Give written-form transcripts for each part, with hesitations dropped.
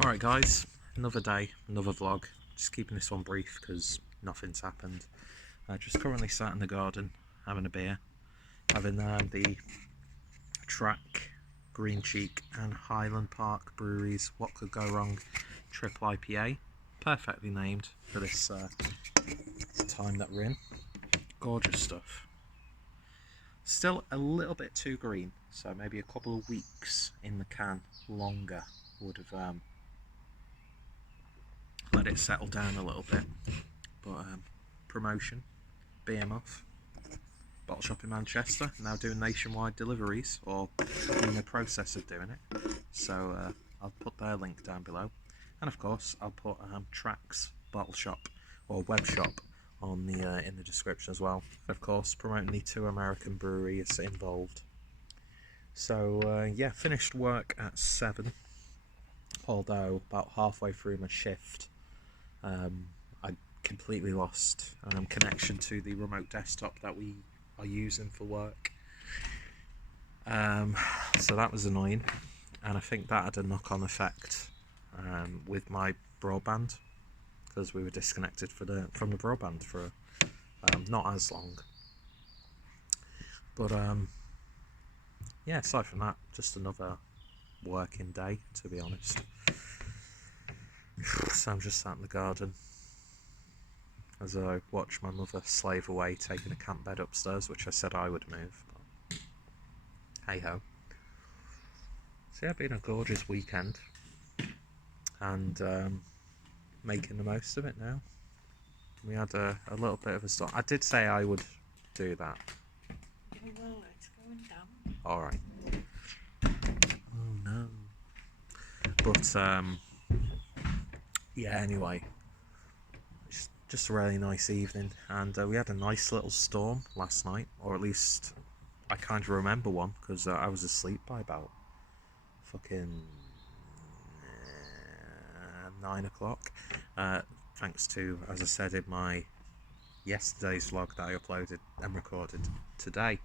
Alright guys, another day, another vlog. Just keeping this one brief because nothing's happened. Just currently sat in the garden having a beer, having the Track, Green Cheek and Highland Park breweries What Could Go Wrong Triple IPA. Perfectly named for this time that we're in. Gorgeous stuff. Still a little bit too green, so maybe a couple of weeks in the can longer would have let it settle down a little bit. But promotion, Beermoth, bottle shop in Manchester, now doing nationwide deliveries, or in the process of doing it. So I'll put their link down below, and of course I'll put Track's bottle shop or web shop on the in the description as well. Of course, promoting the 2 American breweries involved. So yeah, finished work at 7. Although about halfway through my shift, I completely lost connection to the remote desktop that we are using for work. So that was annoying, and I think that had a knock-on effect with my broadband, because we were disconnected from the broadband for not as long. But yeah, aside from that, just another working day, to be honest. So I'm just sat in the garden as I watch my mother slave away taking a camp bed upstairs, which I said I would move, but hey ho. So yeah, been a gorgeous weekend, and making the most of it now. We had a little bit of a storm. I did say I would do that. Well, it's going down. Alright. Oh no. But yeah, anyway, just a really nice evening, and we had a nice little storm last night, or at least I kind of remember one, because I was asleep by about fucking 9 o'clock, thanks to, as I said in my yesterday's vlog that I uploaded and recorded today,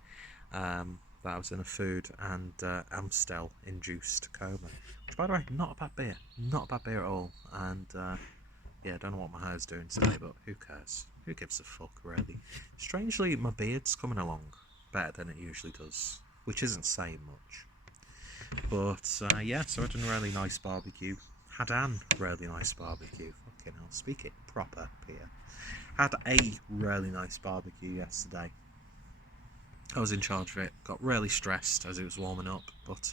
that I was in a food and Amstel induced coma, which, by the way, not a bad beer at all. And yeah, I don't know what my hair's doing today, but who cares? Who gives a fuck, really? Strangely, my beard's coming along better than it usually does, which isn't saying much. But yeah, so I had a really nice barbecue. Had an really nice barbecue. Fucking hell, speak it proper, Peter. Had a really nice barbecue yesterday. I was in charge of it. Got really stressed as it was warming up, but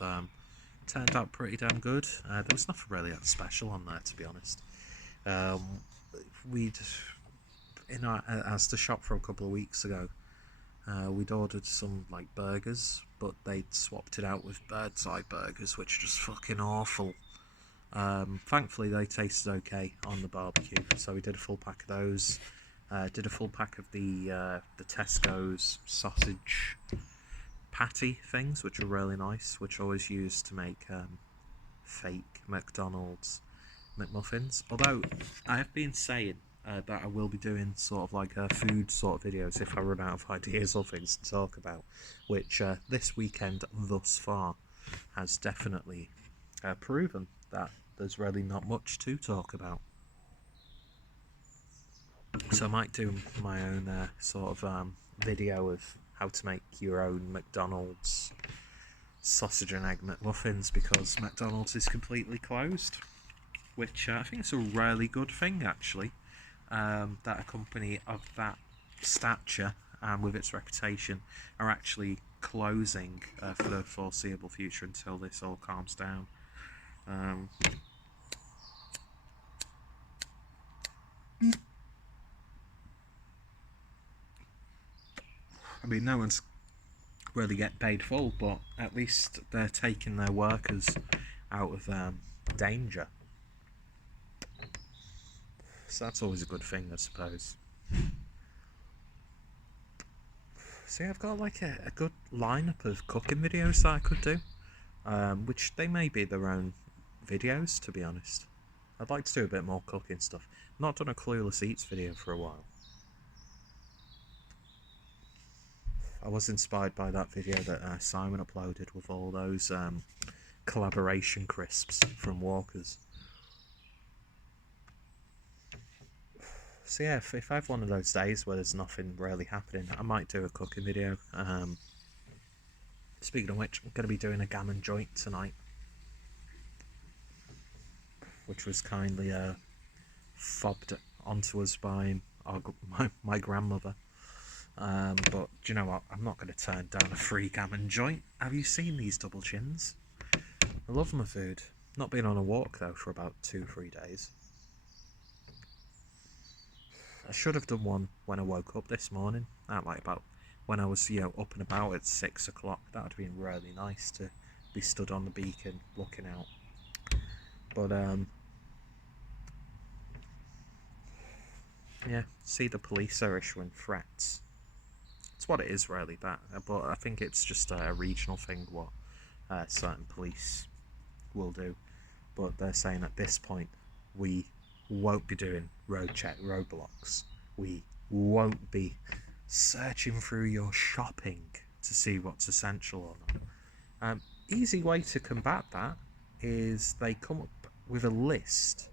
turned out pretty damn good. There was nothing really that special on there, to be honest. We'd as the shop from a couple of weeks ago, we'd ordered some like burgers, but they'd swapped it out with bird's eye burgers, which are just fucking awful. Thankfully they tasted okay on the barbecue, so we did a full pack of those. Did a full pack of the Tesco's sausage patty things, which are really nice, which I always use to make fake McDonald's McMuffins. Although I have been saying that I will be doing sort of like food sort of videos if I run out of ideas or things to talk about, which this weekend thus far has definitely proven that there's really not much to talk about. So I might do my own sort of video of how to make your own McDonald's sausage and egg McMuffins, because McDonald's is completely closed, which I think is a really good thing, actually, that a company of that stature and with its reputation are actually closing for the foreseeable future until this all calms down. I mean, no one's really get paid full, but at least they're taking their workers out of danger. So that's always a good thing, I suppose. See, I've got like a good lineup of cooking videos that I could do, which they may be their own videos, to be honest. I'd like to do a bit more cooking stuff. I've not done a Clueless Eats video for a while. I was inspired by that video that Simon uploaded with all those collaboration crisps from Walker's. So yeah, if I have one of those days where there's nothing really happening, I might do a cooking video. Speaking of which, I'm going to be doing a gammon joint tonight, which was kindly fobbed onto us by my grandmother. But do you know what? I'm not going to turn down a free gammon joint. Have you seen these double chins? I love my food. Not been on a walk though for about 2-3 days. I should have done one when I woke up this morning. At like about when I was up and about at 6 o'clock. That would have been really nice to be stood on the beacon looking out. But yeah, see the police are issuing threats. It's what it is really, that. But I think it's just a regional thing what certain police will do. But they're saying at this point we won't be doing roadblocks. We won't be searching through your shopping to see what's essential or not. Easy way to combat that is they come up with a list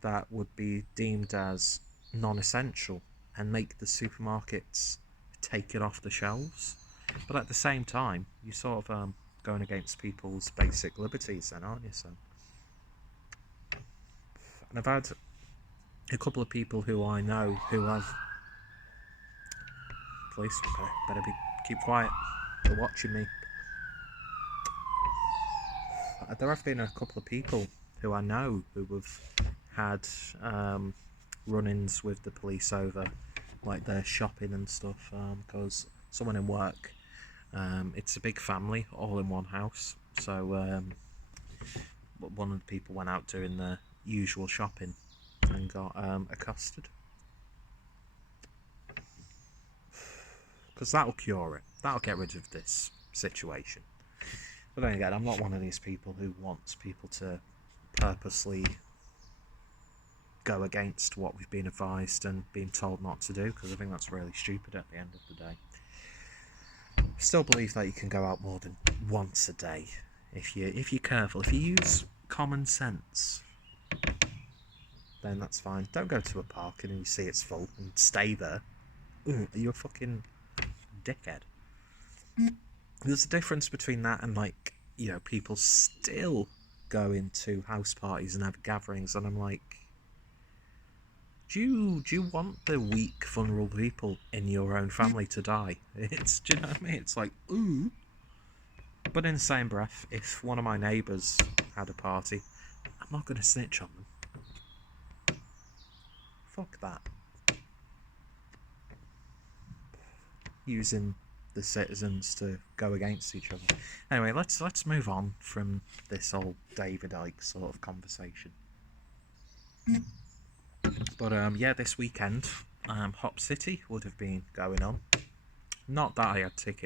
that would be deemed as non-essential and make the supermarkets take it off the shelves. But at the same time, you sort of going against people's basic liberties then, aren't you, son? And I've had a couple of people who I know who have... Police, better keep quiet. They're watching me. There have been a couple of people who I know who have had run-ins with the police over like their shopping and stuff, because someone in work, it's a big family all in one house, so one of the people went out doing their usual shopping and got accosted. Because that'll cure it. That'll get rid of this situation. But then again, I'm not one of these people who wants people to purposely go against what we've been advised and been told not to do, because I think that's really stupid at the end of the day. I still believe that you can go out more than once a day if you're careful. If you use common sense, then that's fine. Don't go to a park and you see it's full and stay there. Are you a fucking dickhead? There's a difference between that and people still go into house parties and have gatherings, and I'm like, do you want the weak, vulnerable people in your own family to die? Do you know what I mean? It's like, ooh. But in the same breath, if one of my neighbours had a party, I'm not going to snitch on them. Fuck that. Using the citizens to go against each other. Anyway, let's move on from this old David Icke sort of conversation. But yeah, this weekend, Hop City would have been going on. Not that I had tickets